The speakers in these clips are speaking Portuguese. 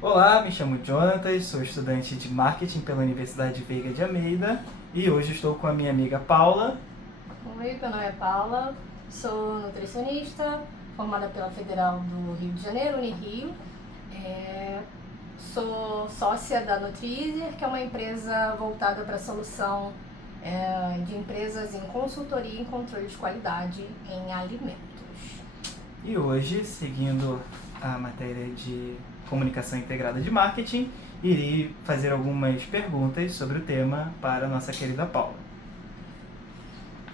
Olá, me chamo Jonatas, sou estudante de marketing pela Universidade Veiga de Almeida e hoje estou com a minha amiga Paula. Oi, meu nome é Paula, sou nutricionista, formada pela Federal do Rio de Janeiro, Unirio. Sou sócia da Nutrizer, que é uma empresa voltada para a solução de empresas em consultoria e controle de qualidade em alimentos. E hoje, seguindo a matéria de comunicação integrada de marketing, irei fazer algumas perguntas sobre o tema para a nossa querida Paula.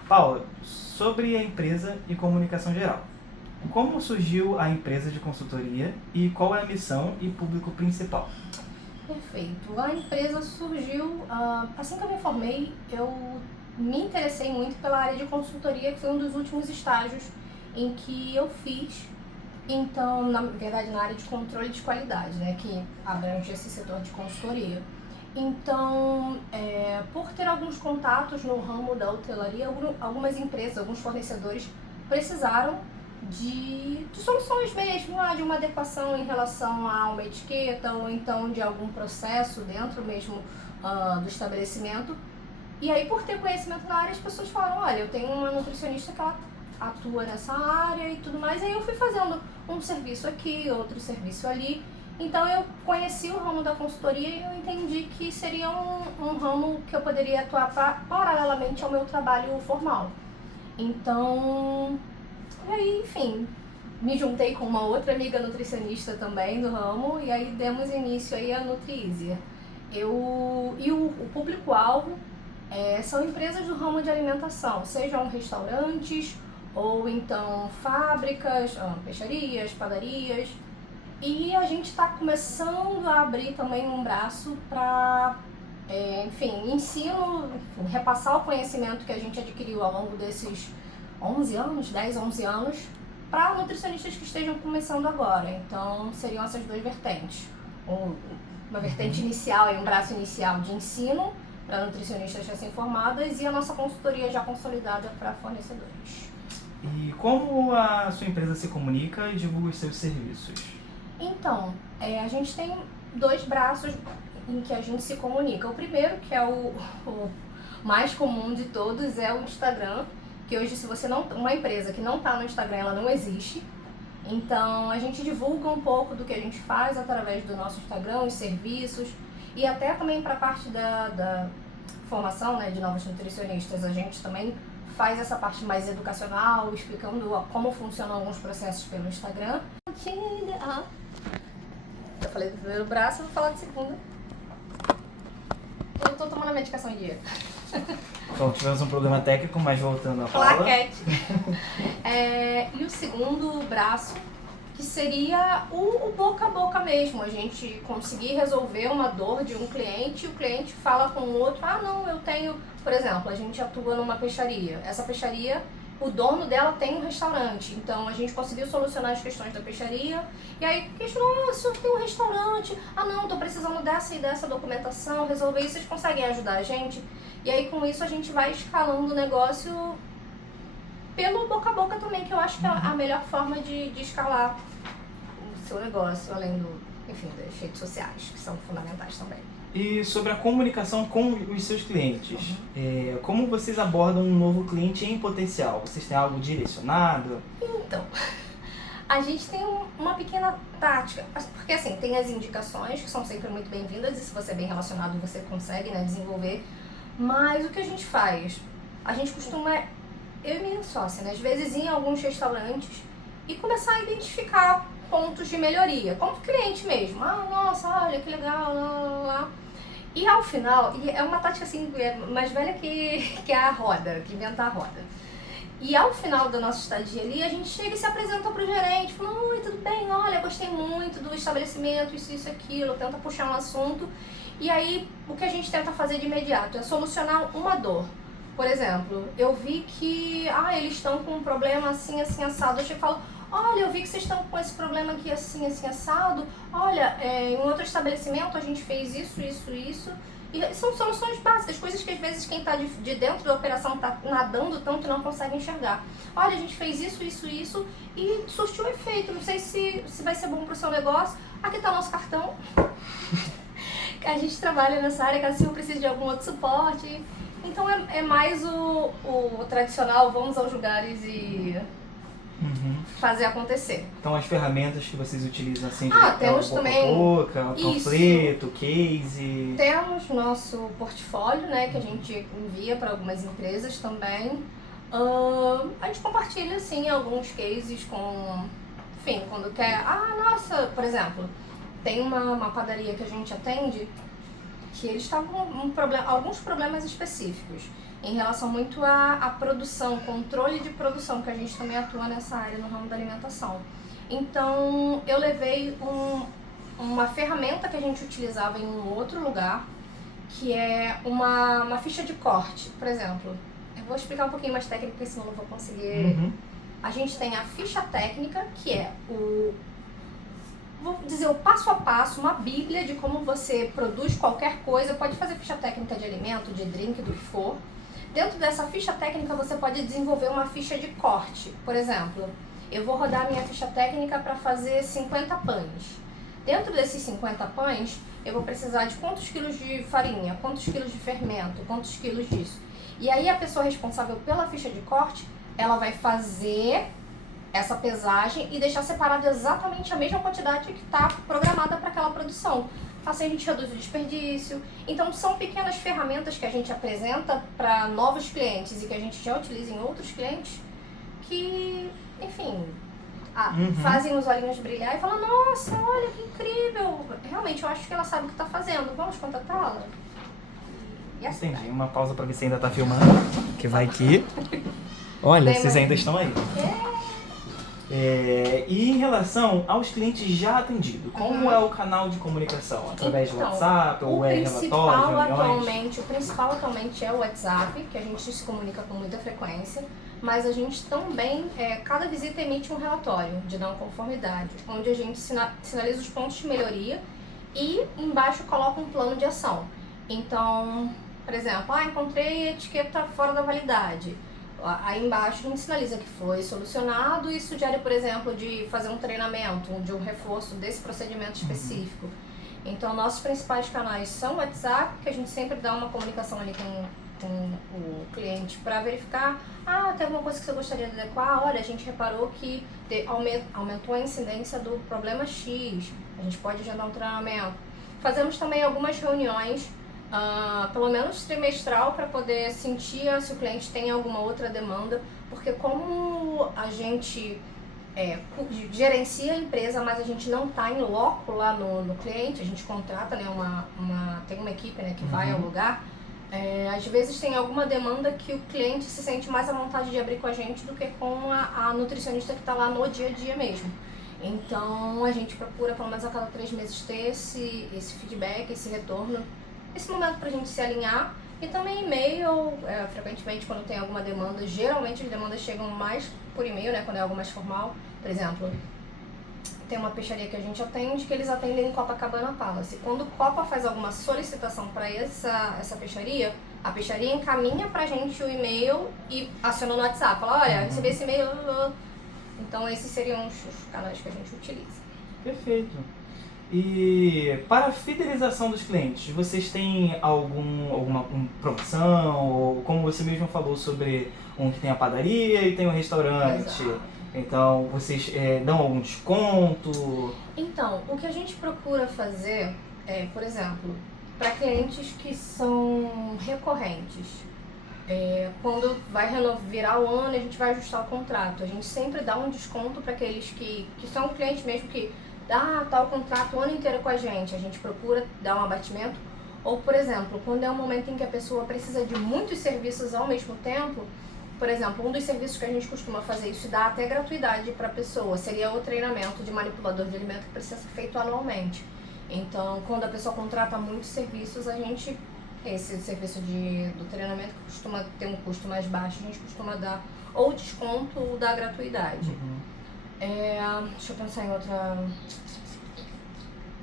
Paula, sobre a empresa e comunicação geral. Como surgiu a empresa de consultoria e qual é a missão e público principal? Perfeito. A empresa surgiu, assim que eu me formei, eu me interessei muito pela área de consultoria, que foi um dos últimos estágios em que eu fiz. Então, na verdade, na área de controle de qualidade, né, que abrange esse setor de consultoria. Então, por ter alguns contatos no ramo da hotelaria, algumas empresas, alguns fornecedores precisaram de soluções mesmo, de uma adequação em relação a uma etiqueta ou então de algum processo dentro mesmo do estabelecimento. E aí, por ter conhecimento na área, as pessoas falaram, olha, eu tenho uma nutricionista que ela atua nessa área e tudo mais. E aí eu fui fazendo um serviço aqui, outro serviço ali. Então eu conheci o ramo da consultoria e eu entendi que seria um ramo que eu poderia atuar paralelamente ao meu trabalho formal. Então, e aí, enfim, me juntei com uma outra amiga nutricionista também do ramo e aí demos início aí à Nutrizer. E o público-alvo são empresas do ramo de alimentação, sejam restaurantes ou então fábricas, peixarias, padarias. E a gente está começando a abrir também um braço para, ensino, repassar o conhecimento que a gente adquiriu ao longo desses 11 anos, 10, 11 anos, para nutricionistas que estejam começando agora. Então, seriam essas duas vertentes. Uma vertente inicial e um braço inicial de ensino para nutricionistas recém-formadas e a nossa consultoria já consolidada para fornecedores. E como a sua empresa se comunica e divulga os seus serviços? Então, a gente tem dois braços em que a gente se comunica. O primeiro, que é o mais comum de todos, é o Instagram, que hoje, se você não, uma empresa que não está no Instagram, ela não existe. Então, a gente divulga um pouco do que a gente faz através do nosso Instagram, os serviços, e até também para a parte da formação, né, de novos nutricionistas, a gente também faz essa parte mais educacional, explicando como funcionam alguns processos pelo Instagram. Eu falei do primeiro braço, eu vou falar do segundo. Eu tô tomando a medicação em dia. Então, tivemos um problema técnico, mas voltando à Paula. Plaquete. E o segundo braço, que seria o boca a boca mesmo. A gente conseguir resolver uma dor de um cliente, o cliente fala com o outro, não, eu tenho... Por exemplo, a gente atua numa peixaria. Essa peixaria, o dono dela tem um restaurante, então a gente conseguiu solucionar as questões da peixaria. E aí, questionou, o senhor tem um restaurante? Não, tô precisando dessa e dessa documentação, resolver isso, vocês conseguem ajudar a gente? E aí, com isso, a gente vai escalando o negócio pelo boca a boca também, que eu acho que é a melhor forma de escalar o seu negócio, além das redes sociais, que são fundamentais também. E sobre a comunicação com os seus clientes, como vocês abordam um novo cliente em potencial? Vocês têm algo direcionado? Então, a gente tem uma pequena tática, porque assim, tem as indicações que são sempre muito bem-vindas e se você é bem relacionado você consegue, né, desenvolver, mas o que a gente faz? A gente costuma, eu e minha sócia, né, às vezes ir em alguns restaurantes e começar a identificar pontos de melhoria, como cliente mesmo. Nossa, olha que legal, lá. E ao final, e é uma tática assim, mais velha que a roda, que inventa a roda. E ao final da nossa estadia ali, a gente chega e se apresenta pro gerente, fala, oi, tudo bem, olha, gostei muito do estabelecimento, isso, aquilo, tenta puxar um assunto. E aí, o que a gente tenta fazer de imediato é solucionar uma dor. Por exemplo, eu vi que, eles estão com um problema assim, assim, assado. Eu chego e falo, olha, eu vi que vocês estão com esse problema aqui assim, assim, assado. Olha, em outro estabelecimento a gente fez isso. E são soluções básicas, coisas que às vezes quem está de dentro da operação está nadando tanto e não consegue enxergar. Olha, a gente fez isso e surtiu efeito. Não sei se vai ser bom para o seu negócio. Aqui está o nosso cartão. A gente trabalha nessa área, caso você precise de algum outro suporte. Então é mais o tradicional, vamos aos lugares e fazer acontecer. Então as ferramentas que vocês utilizam assim, temos também boca, panfleto, case. Temos nosso portfólio, né, que a gente envia para algumas empresas também. A gente compartilha assim alguns cases com, enfim, quando quer. Nossa, por exemplo, tem uma padaria que a gente atende que eles estavam com alguns problemas específicos em relação muito à produção, controle de produção, que a gente também atua nessa área no ramo da alimentação. Então eu levei uma ferramenta que a gente utilizava em um outro lugar, que é uma ficha de corte, por exemplo. Eu vou explicar um pouquinho mais técnico, porque senão eu não vou conseguir. A gente tem a ficha técnica, que é vou dizer, o passo a passo, uma bíblia de como você produz qualquer coisa. Pode fazer ficha técnica de alimento, de drink, do que for. Dentro dessa ficha técnica você pode desenvolver uma ficha de corte. Por exemplo, eu vou rodar a minha ficha técnica para fazer 50 pães. Dentro desses 50 pães, eu vou precisar de quantos quilos de farinha, quantos quilos de fermento, quantos quilos disso. E aí a pessoa responsável pela ficha de corte, ela vai fazer essa pesagem e deixar separado exatamente a mesma quantidade que está programada para aquela produção. Assim a gente reduz o desperdício. Então são pequenas ferramentas que a gente apresenta para novos clientes e que a gente já utiliza em outros clientes que, enfim, fazem os olhinhos brilhar e falam, nossa, olha que incrível, realmente eu acho que ela sabe o que está fazendo, vamos contratá-la? E assim, entendi, uma pausa para ver se ainda está filmando, que vai aqui. Olha, vocês ainda estão aí. E em relação aos clientes já atendidos, como é o canal de comunicação? Através do WhatsApp ou relatórios, reuniões? O principal atualmente é o WhatsApp, que a gente se comunica com muita frequência, mas a gente também, cada visita emite um relatório de não conformidade, onde a gente sinaliza os pontos de melhoria e embaixo coloca um plano de ação. Então, por exemplo, encontrei a etiqueta fora da validade. Aí embaixo a gente sinaliza que foi solucionado e sugere, por exemplo, de fazer um treinamento, de um reforço desse procedimento específico. Então, nossos principais canais são o WhatsApp, que a gente sempre dá uma comunicação ali com o cliente para verificar, tem alguma coisa que você gostaria de adequar? Olha, a gente reparou que aumentou a incidência do problema X, a gente pode agendar um treinamento. Fazemos também algumas reuniões, pelo menos trimestral, para poder sentir se o cliente tem alguma outra demanda, porque como a gente gerencia a empresa, mas a gente não está em loco lá no cliente, a gente contrata, né, tem uma equipe, né, que vai ao lugar, às vezes tem alguma demanda que o cliente se sente mais à vontade de abrir com a gente do que com a nutricionista que está lá no dia a dia mesmo. Então a gente procura pelo menos a cada 3 meses ter esse feedback, esse retorno, esse momento para a gente se alinhar. E também e-mail, frequentemente quando tem alguma demanda, geralmente as demandas chegam mais por e-mail, né, quando é algo mais formal. Por exemplo, tem uma peixaria que a gente atende, que eles atendem em Copacabana Palace. Quando o Copa faz alguma solicitação para essa peixaria, a peixaria encaminha pra gente o e-mail e aciona no WhatsApp. Fala, olha, recebi esse e-mail. Então esses seriam os canais que a gente utiliza. Perfeito. E para a fidelização dos clientes, vocês têm alguma promoção? Ou como você mesmo falou sobre um que tem a padaria e tem um restaurante? Exato. Então, vocês dão algum desconto? Então, o que a gente procura fazer é, por exemplo, para clientes que são recorrentes, quando vai virar o ano, a gente vai ajustar o contrato. A gente sempre dá um desconto para aqueles que são clientes mesmo que tá o contrato o ano inteiro com a gente procura dar um abatimento. Ou, por exemplo, quando é um momento em que a pessoa precisa de muitos serviços ao mesmo tempo, por exemplo, um dos serviços que a gente costuma fazer isso e dá até gratuidade para a pessoa seria o treinamento de manipulador de alimento, que precisa ser feito anualmente. Então, quando a pessoa contrata muitos serviços, esse serviço do treinamento, que costuma ter um custo mais baixo, a gente costuma dar ou desconto ou dar gratuidade. Deixa eu pensar em outra...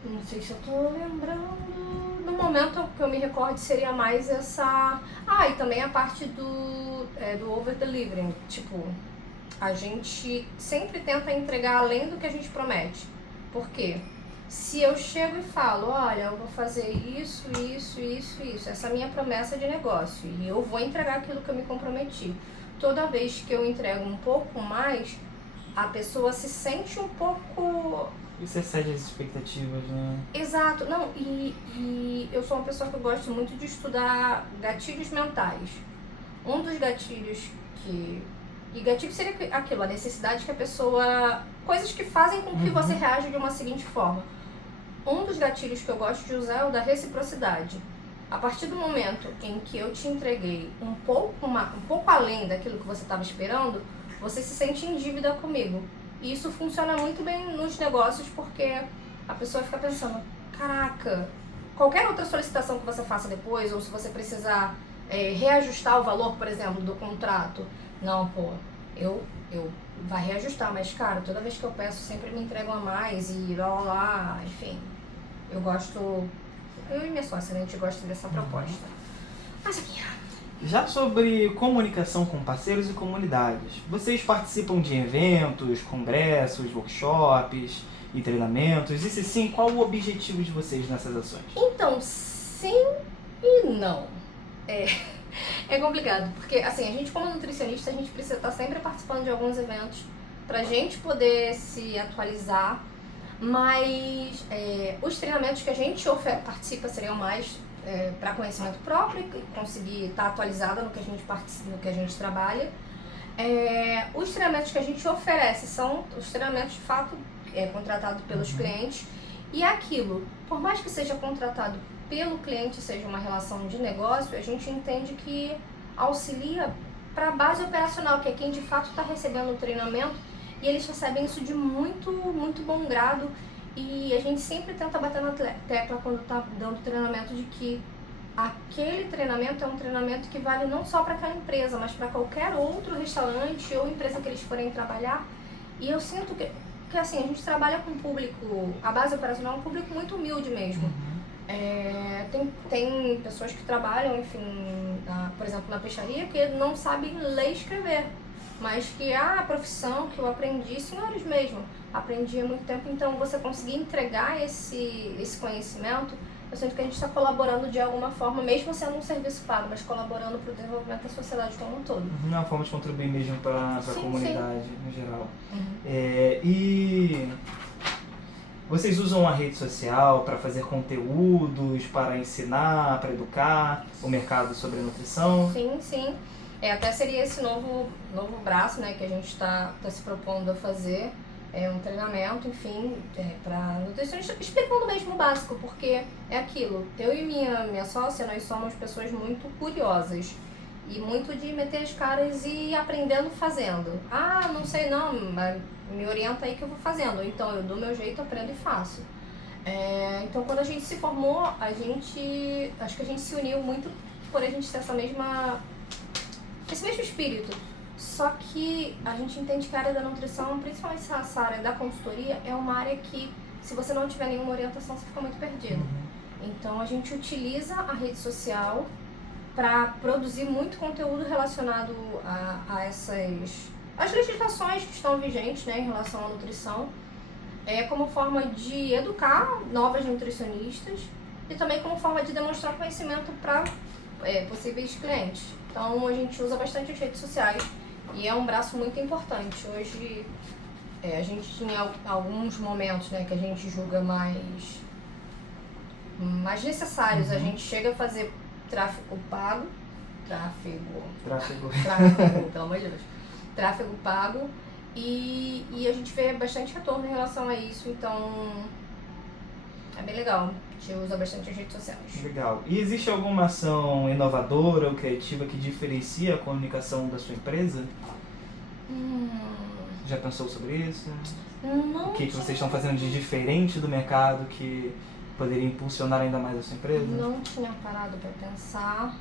Não sei se eu tô lembrando. No momento que eu me recordo seria mais essa. Ah, e também a parte do over-delivering. Tipo, a gente sempre tenta entregar além do que a gente promete. Por quê? Se eu chego e falo, olha, eu vou fazer isso, isso, isso, isso, essa é a minha promessa de negócio e eu vou entregar aquilo que eu me comprometi. Toda vez que eu entrego um pouco mais, a pessoa se sente um pouco... Isso excede as expectativas, né? Exato. Não, e eu sou uma pessoa que eu gosto muito de estudar gatilhos mentais. Um dos gatilhos que... E gatilho seria aquilo, a necessidade que a pessoa... Coisas que fazem com que você reaja de uma seguinte forma. Um dos gatilhos que eu gosto de usar é o da reciprocidade. A partir do momento em que eu te entreguei um pouco além daquilo que você estava esperando, você se sente em dívida comigo. E isso funciona muito bem nos negócios porque a pessoa fica pensando, caraca, qualquer outra solicitação que você faça depois, ou se você precisar reajustar o valor, por exemplo, do contrato, não, pô, eu vai reajustar, mas cara, toda vez que eu peço sempre me entregam a mais e lá, lá, enfim, eu e minha sócia, né, a gente gosta dessa proposta. Mas aqui, já sobre comunicação com parceiros e comunidades, vocês participam de eventos, congressos, workshops e treinamentos? E se sim, qual o objetivo de vocês nessas ações? Então, sim e não. É complicado, porque assim, a gente como nutricionista, a gente precisa estar sempre participando de alguns eventos pra gente poder se atualizar, mas os treinamentos que a gente participa seriam mais para conhecimento próprio e conseguir estar atualizada no que a gente participa, no que a gente trabalha. Os treinamentos que a gente oferece são os treinamentos de fato contratados pelos clientes, e é aquilo, por mais que seja contratado pelo cliente, seja uma relação de negócio, a gente entende que auxilia para a base operacional, que é quem de fato está recebendo o treinamento, e eles recebem isso de muito, muito bom grado, e a gente sempre tenta bater na tecla quando está dando treinamento de que aquele treinamento é um treinamento que vale não só para aquela empresa, mas para qualquer outro restaurante ou empresa que eles forem trabalhar. E eu sinto que assim, a gente trabalha com um público, a base operacional é um público muito humilde mesmo. Tem pessoas que trabalham, enfim, por exemplo, na peixaria, que não sabem ler e escrever, mas que a profissão que eu aprendi, senhores mesmo, aprendi há muito tempo, então você conseguir entregar esse conhecimento, eu sinto que a gente está colaborando de alguma forma, mesmo sendo um serviço pago, mas colaborando para o desenvolvimento da sociedade como um todo. É uma forma de contribuir mesmo para a comunidade no geral. E vocês usam a rede social para fazer conteúdos, para ensinar, para educar o mercado sobre a nutrição? Sim, sim. Até seria esse novo braço, né, que a gente está se propondo a fazer. Um treinamento, enfim, para nutricionista, explicando mesmo o básico, porque é aquilo, eu e minha sócia, nós somos pessoas muito curiosas e muito de meter as caras e ir aprendendo fazendo. Ah, não sei não, mas me orienta aí que eu vou fazendo, então eu dou meu jeito, aprendo e faço. Então quando a gente se formou, acho que a gente se uniu muito por a gente ter esse mesmo espírito. Só que a gente entende que a área da nutrição, principalmente essa área da consultoria, é uma área que, se você não tiver nenhuma orientação, você fica muito perdido. Então a gente utiliza a rede social para produzir muito conteúdo relacionado a as legislações que estão vigentes, né, em relação à nutrição, como forma de educar novas nutricionistas e também como forma de demonstrar conhecimento para possíveis clientes. Então a gente usa bastante as redes sociais. E é um braço muito importante. Hoje a gente tinha alguns momentos, né, que a gente julga mais necessários. A gente chega a fazer tráfego pago. Tráfego, pelo amor de Deus. Tráfego pago. E a gente vê bastante retorno em relação a isso. Então é bem legal. A gente usa bastante as redes sociais. Legal. E existe alguma ação inovadora ou criativa que diferencia a comunicação da sua empresa? Já pensou sobre isso? Não. O que vocês estão fazendo de diferente do mercado que poderia impulsionar ainda mais a sua empresa? Não tinha parado para pensar.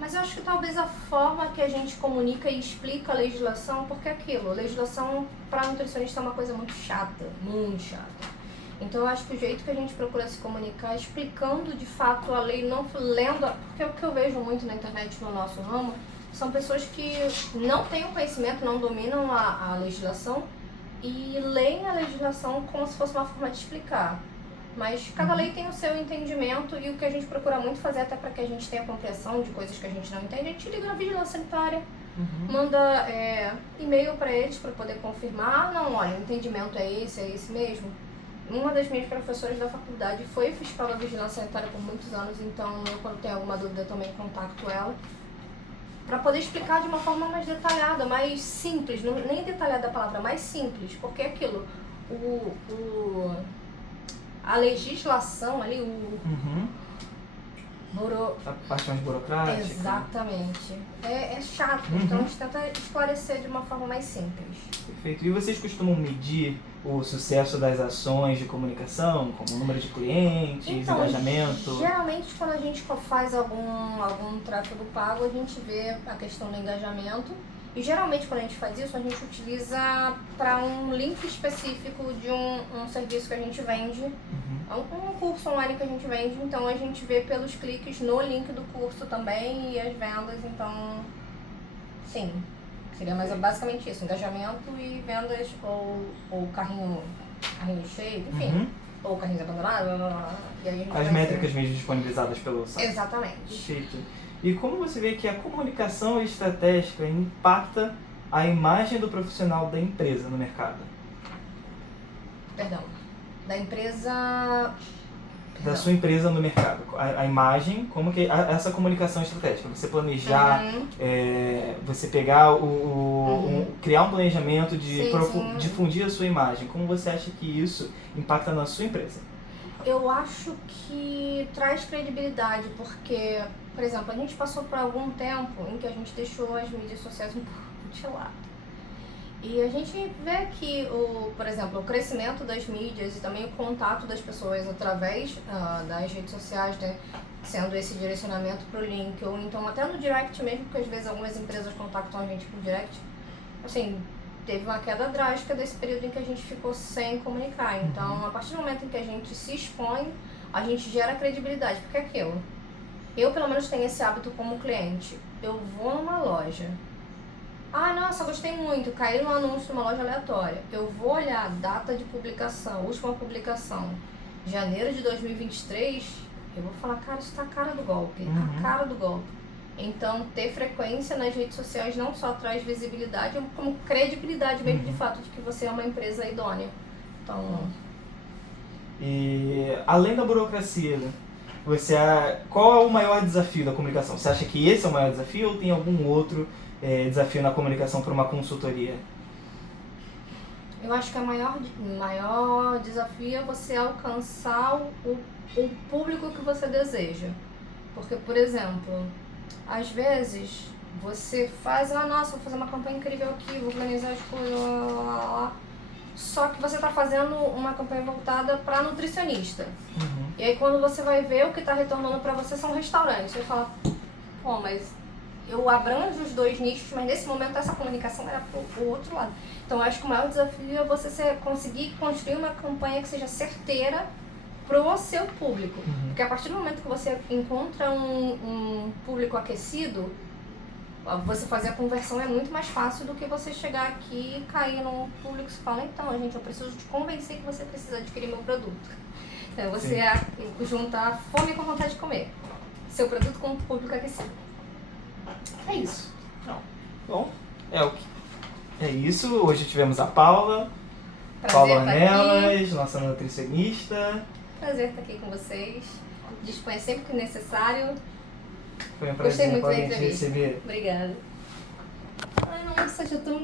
Mas eu acho que talvez a forma que a gente comunica e explica a legislação, porque é aquilo, a legislação para nutricionista é uma coisa muito chata, muito chata. Então eu acho que o jeito que a gente procura se comunicar, explicando de fato a lei, não lendo, porque o que eu vejo muito na internet no nosso ramo, são pessoas que não têm o conhecimento, não dominam a legislação e leem a legislação como se fosse uma forma de explicar. Mas cada lei tem o seu entendimento e o que a gente procura muito fazer, até para que a gente tenha compreensão de coisas que a gente não entende, a gente liga na vigilância sanitária, manda e-mail para eles para poder confirmar. Não, olha, o entendimento é esse mesmo. Uma das minhas professoras da faculdade foi fiscal da vigilância sanitária por muitos anos, então eu, quando tenho alguma dúvida, eu também contacto ela para poder explicar de uma forma mais detalhada, mais simples, não, nem detalhada a palavra, mais simples, porque é aquilo, a legislação ali, A parte mais burocrática. Exatamente. É chato, então a gente tenta esclarecer de uma forma mais simples. Perfeito. E vocês costumam medir o sucesso das ações de comunicação, como o número de clientes, Então, engajamento? geralmente quando a gente faz algum tráfego pago, a gente vê a questão do engajamento. E geralmente quando a gente faz isso, a gente utiliza para um link específico de um serviço que a gente vende, um curso online que a gente vende, então a gente vê pelos cliques no link do curso também e as vendas, então sim, seria mais basicamente isso, engajamento e vendas ou carrinho cheio, enfim, ou carrinhos abandonados, blá, blá, blá, e aí a gente As métricas mesmo disponibilizadas pelo site. Exatamente. Perfeito. E como você vê que a comunicação estratégica impacta a imagem do profissional da empresa no mercado? Perdão. Da empresa... Da sua empresa no mercado. A imagem, como que essa comunicação estratégica, você planejar, você pegar criar um planejamento de difundir a sua imagem, como você acha que isso impacta na sua empresa? Eu acho que traz credibilidade, porque, por exemplo, a gente passou por algum tempo em que a gente deixou as mídias sociais um pouco de lado. E a gente vê que, por exemplo, o crescimento das mídias e também o contato das pessoas através das redes sociais, né, sendo esse direcionamento para o link, ou então até no direct mesmo, porque às vezes algumas empresas contactam a gente por direct, assim, teve uma queda drástica desse período em que a gente ficou sem comunicar. Então, a partir do momento em que a gente se expõe, a gente gera credibilidade, porque é aquilo. Eu, pelo menos, tenho esse hábito como cliente. Eu vou numa loja. Ah, nossa, gostei muito, caí no anúncio numa loja aleatória. Eu vou olhar a data de publicação, última publicação, janeiro de 2023, eu vou falar, cara, isso tá a cara do golpe, a cara do golpe. Então, ter frequência nas redes sociais não só traz visibilidade, como credibilidade mesmo de fato de que você é uma empresa idônea. Então... E além da burocracia, qual é o maior desafio da comunicação? Você acha que esse é o maior desafio ou tem algum outro desafio na comunicação para uma consultoria? Eu acho que o maior desafio é você alcançar o público que você deseja. Porque, por exemplo, às vezes você faz, nossa, vou fazer uma campanha incrível aqui, vou organizar as coisas, só que você está fazendo uma campanha voltada para nutricionista. E aí quando você vai ver, o que está retornando para você são restaurantes. Você fala, pô, mas eu abranjo os dois nichos, mas nesse momento essa comunicação era para o outro lado. Então eu acho que o maior desafio é você conseguir construir uma campanha que seja certeira para o seu público. Porque a partir do momento que você encontra um público aquecido, você fazer a conversão é muito mais fácil do que você chegar aqui e cair num público e falar, então, gente, eu preciso te convencer que você precisa adquirir meu produto. Então, você juntar fome com vontade de comer. Seu produto com o público aquecido. É isso. Bom, é isso. Hoje tivemos a Paula. Prazer Paula estar Ornelas, aqui. nossa nutricionista. Prazer estar aqui com vocês. Disponha sempre que necessário. Foi um Gostei prazer muito da poder te entrevista. receber. Obrigada. Ai, nossa, já tô